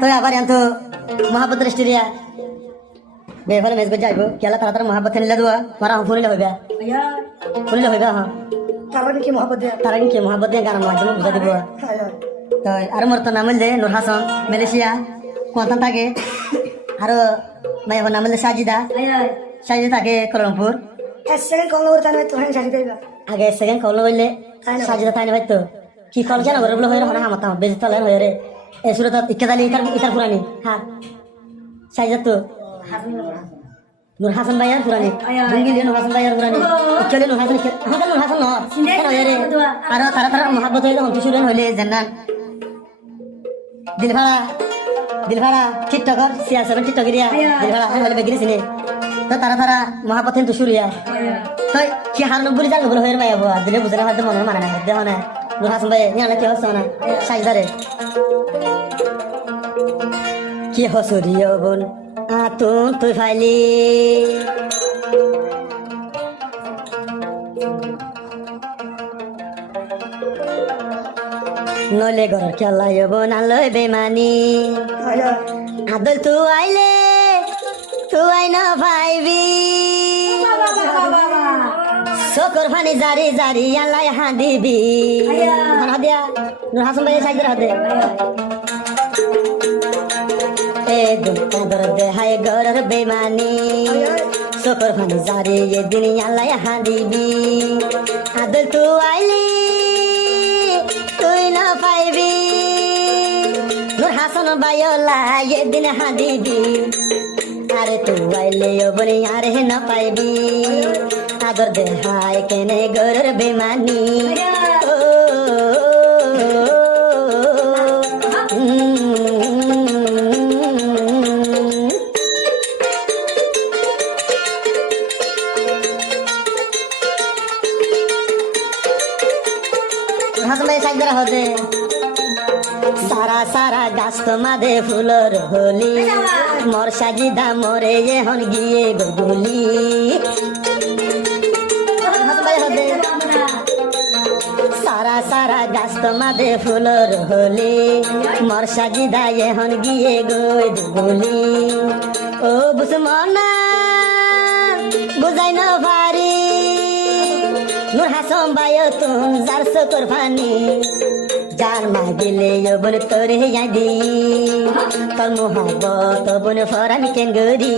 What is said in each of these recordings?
তো আবার তো মহাবত রেস্টুরিয়া বেফালে মেজ যাইব কেলা তারা মহাবত নিলে দোয়া মারা ফুরিলে হইবা ফুরিলে হইবা হ্যাঁ তারা কি মহাবত দিয়ে গান মাধ্যমে বুঝা দিব তো আর মোর তো নাম হইলে নুর হাসান মালয়েশিয়া কোয়ান্তান থাকে আর মাই নাম হইলে সাজিদা থাকে কলমপুর আগে সেকেন্ড কল হইলে সাজিদা তাই না হয়তো কি কল কেন করে বলে হয়ে না হামাতাম বেজি তলে হয়ে রে এ সুরত ইক্কাদালি ইতার পুরানি হ্যাঁ সাজিদা তো নুর হাসান ভাইয়ার পুরানি দুঙ্গিলি নুর হাসান ভাইয়ার পুরানি চলে নুর হাসান আমাদের নুর হাসান নয় কেন হয়ে রে আর তারা মহাব্বত হইলে হন্তি সুরেন হইলে জান্নান দিলভাড়া টিকটকর সিয়াসের টিকটকেরিয়া দিলভাড়া হইলে বেগিরি সিনে তো তারা মহাপথে তো শুরু হয় তো কি হারন বলি জানো বলে হয়ে মাইয়াবো আর দিলে বুঝলে হয়তো মনে মানে না দেহ না নুর হাসান ভাই নিয়ে কি হচ্ছে না সাইজারে কি হসুরিও বোন আতুন তুই ফাইলি নলে ঘর খেলাই বোন আলোয় বেমানি আদল তুই আইলে তুই না ভাইবি চকুর ফানি জারি জারি আল্লাহ হাদিবি হাদিয়া নুর হাসান ভাই সাইজের হাতে এ দুঃখর দেহাই গরর বেমানি চকুর ফানি জারি এ দিন আল্লাহ হাদিবি আদল তুই আইলি তুই না পাইবি নুর হাসান ভাইলা এ দিন হাদিবি আরে তুই আইলে বলি আরে না পাইবি আদর দেহাই কেনে গরর বেমানি হাসান ভাই সাইদারা হতে সারা সারা গাছ তোমাদে ফুলর হলি মোর সাজিদা মরে এখন গিয়ে গুলি সারা সারা গাছ তোমাদে ফুলর হলি মোর সাজিদা এখন গিয়ে গুলি ও বুঝমনা বুঝাই না পারি নুর হাসান ভাই তুম যার চকুর ফানি যার মাগিলে বলে তোরে দি তোর মোহাবত বনে ফরামি কেন গরি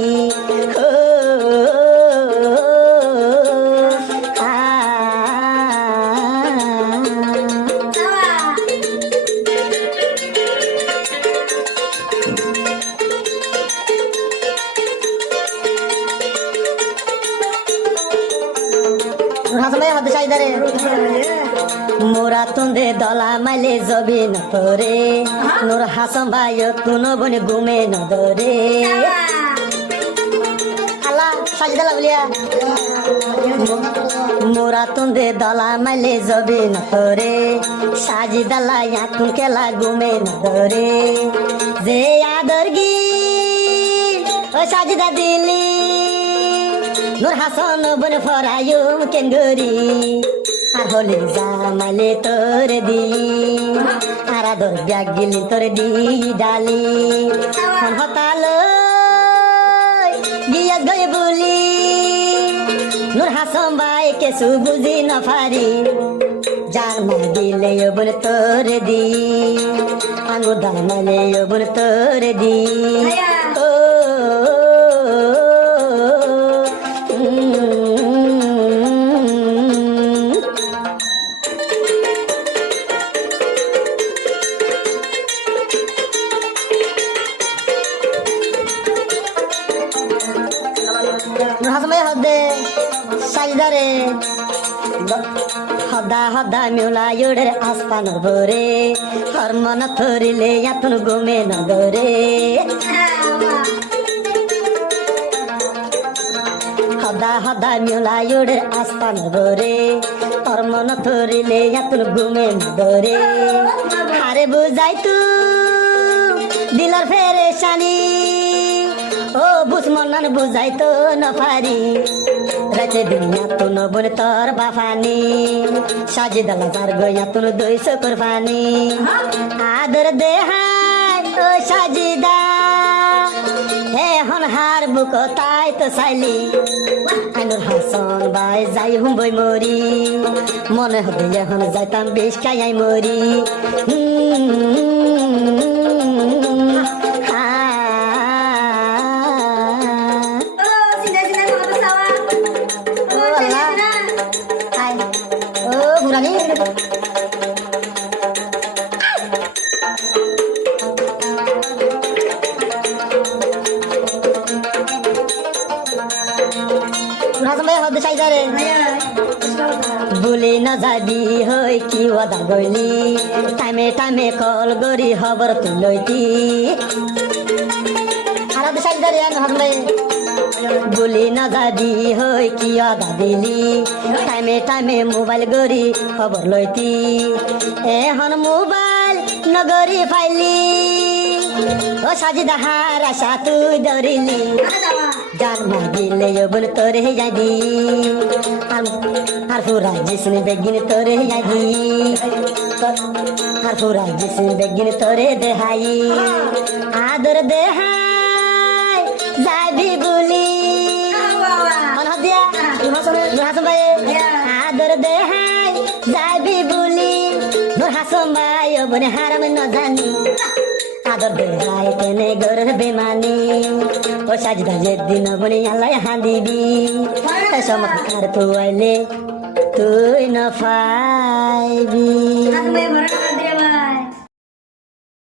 মোরা তুন্দে দলা মাইলে জবি নরে নুর হাসান ভাই তুনো বনে ঘুমে নদরে আলা সাজিদা বলিয়া মোরা তুন্দে দলা মাইলে জবি নরে সাজিদালা তুন কেলা ঘুমে নদরে যে আদর গি ও সাজিদা দিলি নুর হাসান বনে ফরায়ুম কেন গরি আর হলি জামাইলে তোর দি আর আদর ব্যাগ গিলি তোর দি ডালি হতালো গিয়া গয়ে বলি নুর হাসান ভাই কেসু বুঝি না পারি যার মাগিলে বলে তোর দি আঙ্গু দামাইলে বলে তোর দি ও সাইদারে হদা হদা মিউলায়ুড়ের আসপান ভরে হরমন থরিলে এতন ঘুমে নগরে হদা হদা মিউলায়ুড়ের আসপান ভরে হরমন থরিলে এতন ঘুমে নগরে হারে বুঝাই তু দিলার ফেরেশানি ও বুঝমন বুঝাই তো না পারি রাতে দুনিয়া তো নবন তোর বাফানি সাজি দালা তার গয়া তোর দইস কোরবানি আদর দেহাই ও সাজিদা এখন হার বুক তাই তো চাইলি আইনুর হাসন ভাই যাই হুম বই মরি মনে হবে এখন যাইতাম বেশ খাই মরি বলে না যাবি হই কি ওদা গইলি টাইমে টাইমে কল গরি খবর তুলইতি বলে না যাবি হই কি ওদা দিলি টাইমে টাইমে মোবাইল গরি খবর লইতি এখন মোবাইল নগরি ফাইলি ও সাজিদা হার আশা তুই ধরিলি জান মাগিলে বলে তোরে যাবি আর পুরা জিসনে বেগিন তোরে যাবি আর পুরা জিসনে বেগিন তোরে দেহাই আদর দেহাই যাবি বলি আদর দেহাই যাবি বলি মোর হাসম ভাই বনে হারাম ন জানি আদর দেহাই তেনে গরের বেমানি ও সাজিদা যেদিন বনে আল্লাহ হাঁদিবি সমকার তুই আইলে তুই না পাইবি